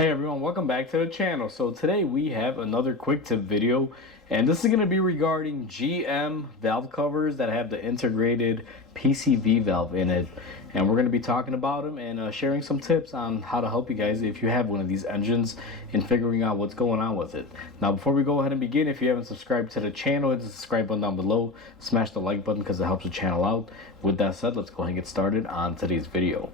Hey everyone, welcome back to the channel. So today we have another quick tip video, and this is going to be regarding GM valve covers that have the integrated PCV valve in it. And we're going to be talking about them and sharing some tips on how to help you guys if you have one of these engines in figuring out what's going on with it. Now before we go ahead and begin, if you haven't subscribed to the channel, hit the subscribe button down below, smash the like button because it helps the channel out. With that said, let's go ahead and get started on today's video.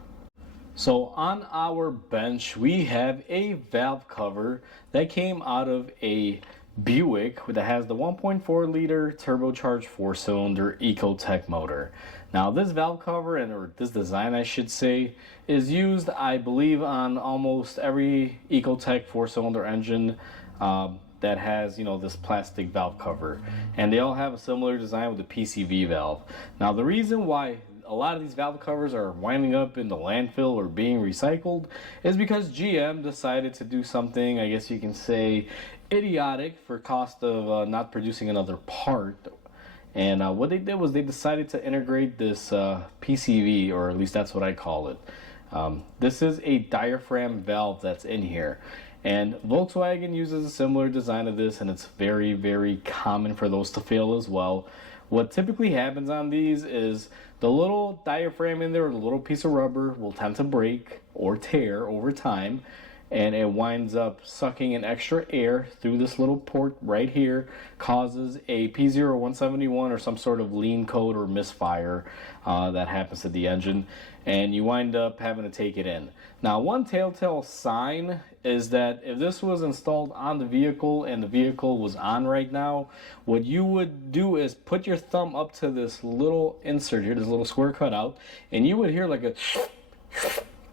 So on our bench, we have a valve cover that came out of a Buick that has the 1.4 liter turbocharged 4-cylinder Ecotec motor. Now this valve cover, or this design I should say, is used I believe on almost every Ecotec 4-cylinder engine that has, this plastic valve cover. And they all have a similar design with the PCV valve. Now the reason why a lot of these valve covers are winding up in the landfill or being recycled is because GM decided to do something, I guess you can say, idiotic for cost of not producing another part. And what they did was they decided to integrate this PCV, or at least that's what I call it. This is a diaphragm valve that's in here. And Volkswagen uses a similar design of this, and it's very, very common for those to fail as well. What typically happens on these is the little diaphragm in there, or the little piece of rubber, will tend to break or tear over time, and it winds up sucking in extra air through this little port right here, causes a P0171 or some sort of lean code or misfire that happens to the engine, and you wind up having to take it in. Now, one telltale sign is that if this was installed on the vehicle and the vehicle was on right now, what you would do is put your thumb up to this little insert here, this little square cutout, and you would hear like a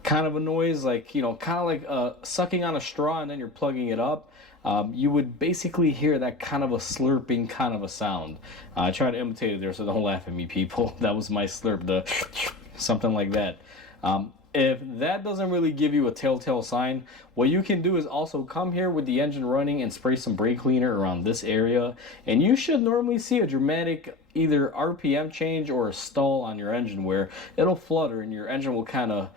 kind of a noise, like, kind of like sucking on a straw and then you're plugging it up. You would basically hear that kind of a slurping kind of a sound. I try to imitate it there, so don't laugh at me, people. That was my slurp, the something like that. If that doesn't really give you a telltale sign, what you can do is also come here with the engine running and spray some brake cleaner around this area, and you should normally see a dramatic either RPM change or a stall on your engine where it'll flutter and your engine will kind of,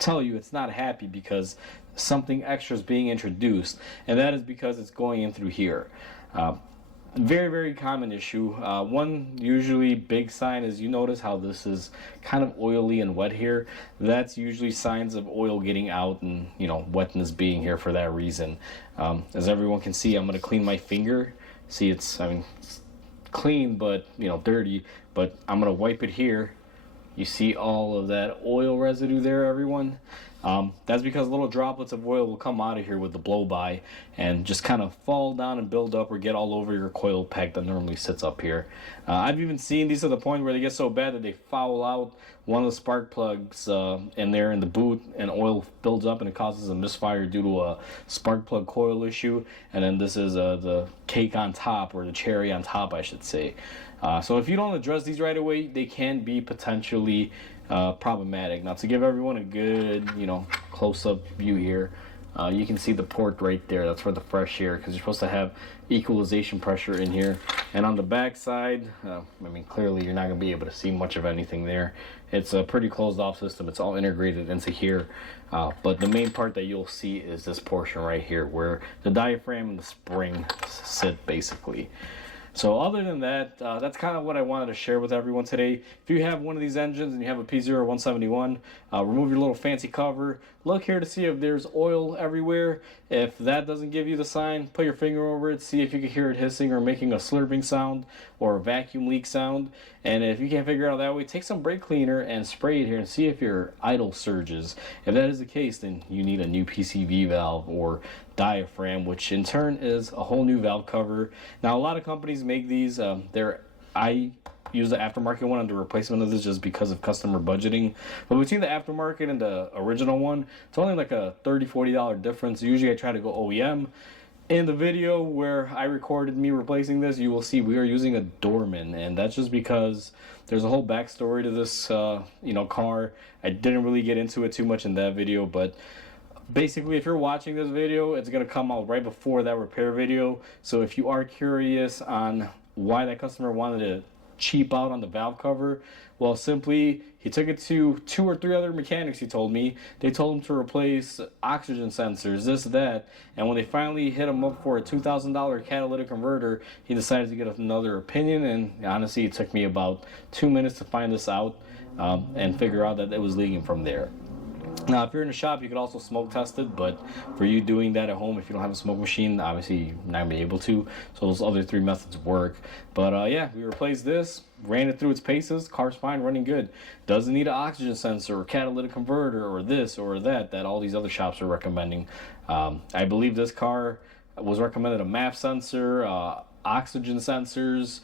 tell you it's not happy because something extra is being introduced, and that is because it's going in through here. Very, very common issue. One usually big sign is you notice how this is kind of oily and wet here. That's usually signs of oil getting out and, wetness being here for that reason. As everyone can see, I'm going to clean my finger. See, it's clean, but, dirty. But I'm going to wipe it here. You see all of that oil residue there, everyone? That's because little droplets of oil will come out of here with the blow-by and just kind of fall down and build up or get all over your coil pack that normally sits up here. I've even seen these to the point where they get so bad that they foul out one of the spark plugs in there in the boot, and oil builds up and it causes a misfire due to a spark plug coil issue. And then this is the cake on top, or the cherry on top, I should say. So if you don't address these right away, they can be potentially problematic. Now, to give everyone a good, close-up view here, you can see the port right there. That's for the fresh air, because you're supposed to have equalization pressure in here. And on the back side, clearly you're not going to be able to see much of anything there. It's a pretty closed-off system. It's all integrated into here. But the main part that you'll see is this portion right here, where the diaphragm and the spring sit, basically. So other than that, that's kind of what I wanted to share with everyone today. If you have one of these engines and you have a P0171, remove your little fancy cover. Look here to see if there's oil everywhere. If that doesn't give you the sign, put your finger over it, see if you can hear it hissing or making a slurping sound or a vacuum leak sound. And if you can't figure it out that way, take some brake cleaner and spray it here and see if your idle surges. If that is the case, then you need a new PCV valve or diaphragm, which in turn is a whole new valve cover. Now, a lot of companies make these. I use the aftermarket one on the replacement of this just because of customer budgeting. But between the aftermarket and the original one, it's only like a $30-$40 difference. Usually I try to go OEM. In the video where I recorded me replacing this, you will see we are using a Dorman, and that's just because there's a whole backstory to this car. I didn't really get into it too much in that video, but basically, if you're watching this video, it's going to come out right before that repair video. So if you are curious on why that customer wanted to cheap out on the valve cover? Well, simply, he took it to 2 or 3 other mechanics, he told me. They told him to replace oxygen sensors, this, that. And when they finally hit him up for a $2,000 catalytic converter, he decided to get another opinion. And honestly, it took me about 2 minutes to find this out and figure out that it was leaking from there. Now, if you're in a shop, you could also smoke test it, but for you doing that at home, if you don't have a smoke machine, obviously you're not going to be able to. So those other 3 methods work. But yeah, we replaced this, ran it through its paces, car's fine, running good. Doesn't need an oxygen sensor or catalytic converter or this or that all these other shops are recommending. I believe this car was recommended a MAP sensor, oxygen sensors,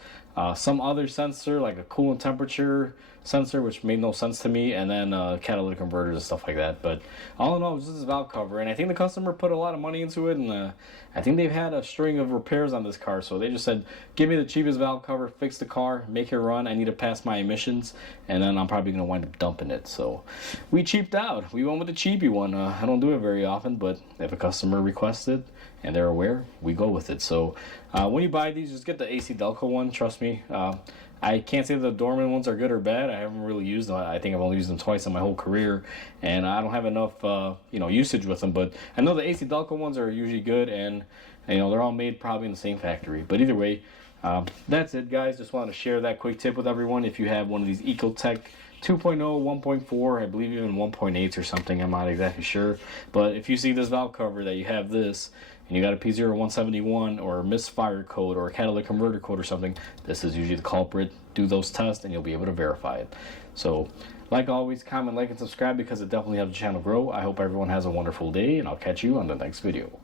some other sensor like a coolant temperature sensor, which made no sense to me, and then catalytic converters and stuff like that. But all in all, it was just this valve cover, and I think the customer put a lot of money into it, and I think they've had a string of repairs on this car, so they just said, give me the cheapest valve cover, fix the car, make it run, I need to pass my emissions, and then I'm probably going to wind up dumping it. So we cheaped out. We went with the cheapy one. I don't do it very often, but if a customer requests it and they're aware, we go with it. So when you buy these, just get the AC Delco one, trust me. I can't say that the Dorman ones are good or bad. I haven't really used them. I think I've only used them twice in my whole career, and I don't have enough, usage with them. But I know the AC Delco ones are usually good, and they're all made probably in the same factory. But either way, that's it, guys. Just wanted to share that quick tip with everyone. If you have one of these Ecotech 2.0, 1.4, I believe even 1.8 or something, I'm not exactly sure. But if you see this valve cover that you have this, and you got a P0171 or a misfire code or a catalytic converter code or something, this is usually the culprit. Do those tests and you'll be able to verify it. So, like always, comment, like, and subscribe because it definitely helps the channel grow. I hope everyone has a wonderful day, and I'll catch you on the next video.